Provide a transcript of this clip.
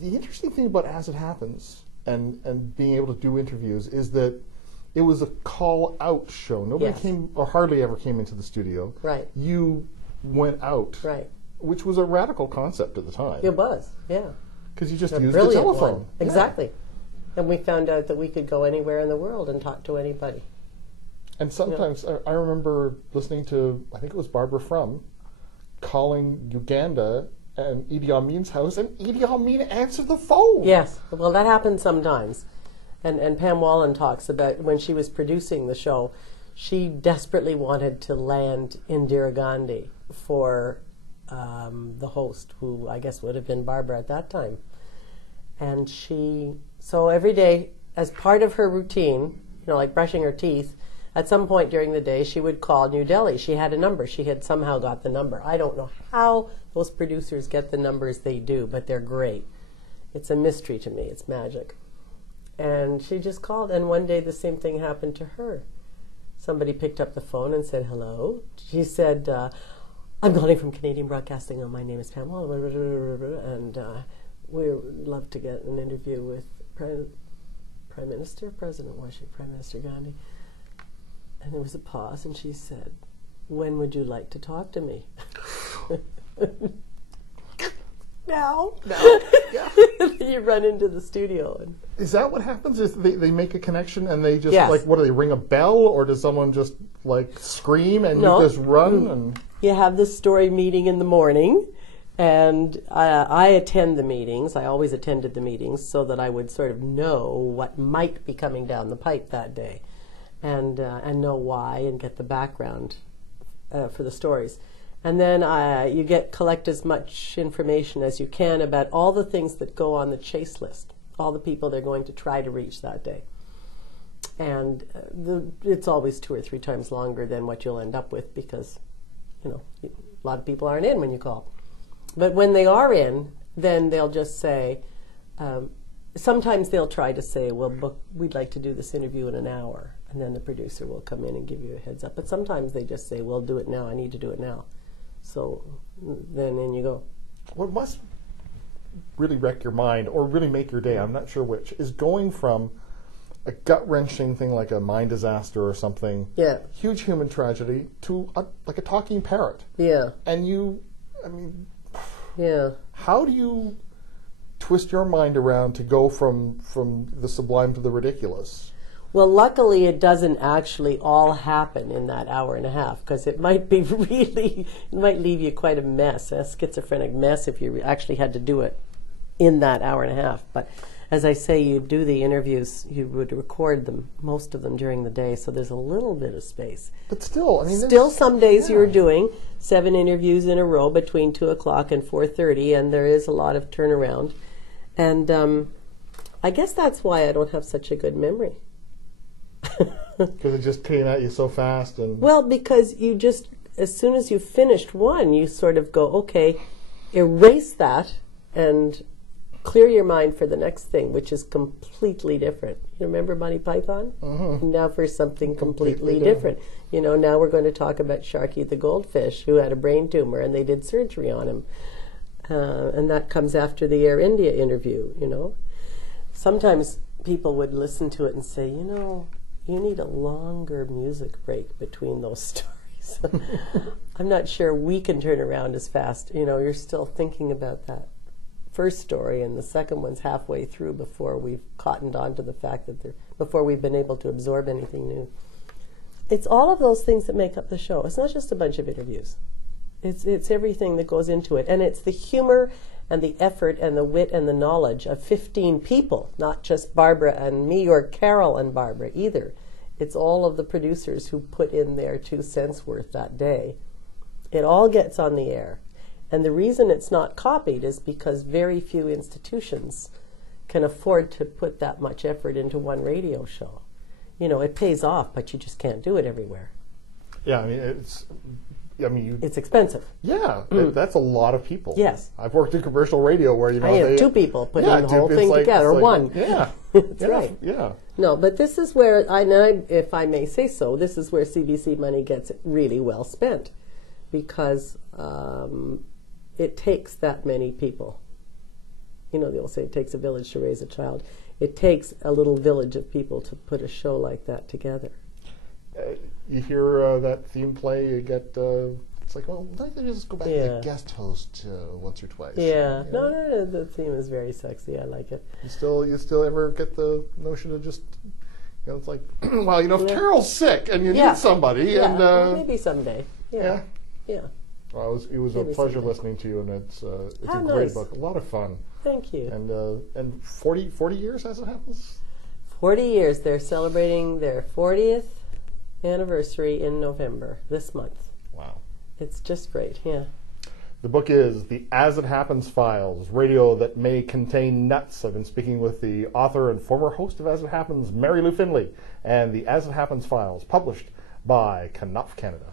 the interesting thing about As It Happens and being able to do interviews is that it was a call-out show. Nobody came, or hardly ever came into the studio. Right. You went out. Right. Which was a radical concept at the time. It was, yeah. Because you just used the telephone. One. Exactly. And we found out that we could go anywhere in the world and talk to anybody. And sometimes, I remember listening to, I think it was Barbara Frum, calling Uganda and Idi Amin's house, and Idi Amin answered the phone. Yes. Well, that happens sometimes. And Pam Wallen talks about when she was producing the show, she desperately wanted to land Indira Gandhi for the host, who I guess would have been Barbara at that time. And so every day, as part of her routine, like brushing her teeth, at some point during the day, she would call New Delhi. She had a number. She had somehow got the number. I don't know how those producers get the numbers they do, but they're great. It's a mystery to me. It's magic. And she just called, and one day the same thing happened to her. Somebody picked up the phone and said, hello. She said, I'm calling from Canadian Broadcasting, and my name is Pam Wallen, and we would love to get an interview with Prime Minister, President, was she? Prime Minister Gandhi. And there was a pause, and she said, when would you like to talk to me? Now. Yeah. You run into the studio. And is that what happens? Is they make a connection and they just, like, what do they, ring a bell, or does someone just, like, scream and you just run? And you have this story meeting in the morning, and I attend the meetings. I always attended the meetings so that I would sort of know what might be coming down the pipe that day, and know why and get the background for the stories. And then you collect as much information as you can about all the things that go on the chase list, all the people they're going to try to reach that day. And it's always 2 or 3 times longer than what you'll end up with, because, a lot of people aren't in when you call. But when they are in, then they'll just say, sometimes they'll try to say, well, we'd like to do this interview in an hour. And then the producer will come in and give you a heads up. But sometimes they just say, well, do it now. I need to do it now. So then in you go. What must really wreck your mind, or really make your day, I'm not sure which, is going from a gut-wrenching thing like a mine disaster or something, huge human tragedy, to like a talking parrot. Yeah. And how do you twist your mind around to go from the sublime to the ridiculous? Well, luckily it doesn't actually all happen in that hour and a half, because it might be it might leave you quite a mess, a schizophrenic mess, if you actually had to do it in that hour and a half. But as I say, you do the interviews, you would record them, most of them during the day, so there's a little bit of space. But still, some days you're doing 7 interviews in a row between 2 o'clock and 4:30, and there is a lot of turnaround. And I guess that's why I don't have such a good memory. Because it just came at you so fast. Well, because you just, as soon as you've finished one, you sort of go, okay, erase that and clear your mind for the next thing, which is completely different. You remember Monty Python? Mm-hmm. Now for something completely different. Now we're going to talk about Sharky the goldfish, who had a brain tumor, and they did surgery on him. And that comes after the Air India interview, Sometimes people would listen to it and say, you need a longer music break between those stories. I'm not sure we can turn around as fast. You're still thinking about that first story, and the second one's halfway through before we've cottoned on to the fact that before we've been able to absorb anything new. It's all of those things that make up the show. It's not just a bunch of interviews. It's everything that goes into it. And it's the humor and the effort and the wit and the knowledge of 15 people, not just Barbara and me or Carol and Barbara either. It's all of the producers who put in their 2 cents worth that day. It all gets on the air. And the reason it's not copied is because very few institutions can afford to put that much effort into one radio show. It pays off, but you just can't do it everywhere. Yeah, it's expensive. Yeah, that's a lot of people. Yes. I've worked in commercial radio where, I have 2 people putting the whole thing together, or one. Yeah. That's right. Yeah. No, but this is where, if I may say so, this is where CBC money gets really well spent, because it takes that many people You know, they'll say it takes a village to raise a child. It takes a little village of people to put a show like that together. You hear that theme play, you get, it's like, well, why don't you just go back to the guest host once or twice? Yeah. No, the theme is very sexy. I like it. You still ever get the notion of just, you know, it's like, well, you know, if Carol's sick and you need somebody, and well, maybe someday. Yeah. Well, it was a pleasure listening to you, and it's a great book, a lot of fun. Thank you. And 40 years as it happens. 40 years. They're celebrating their 40th anniversary in November this month. Wow. It's just great. Yeah. The book is The As It Happens Files, radio that may contain nuts. I've been speaking with the author and former host of As It Happens, Mary Lou Finlay, and The As It Happens Files, published by Knopf Canada.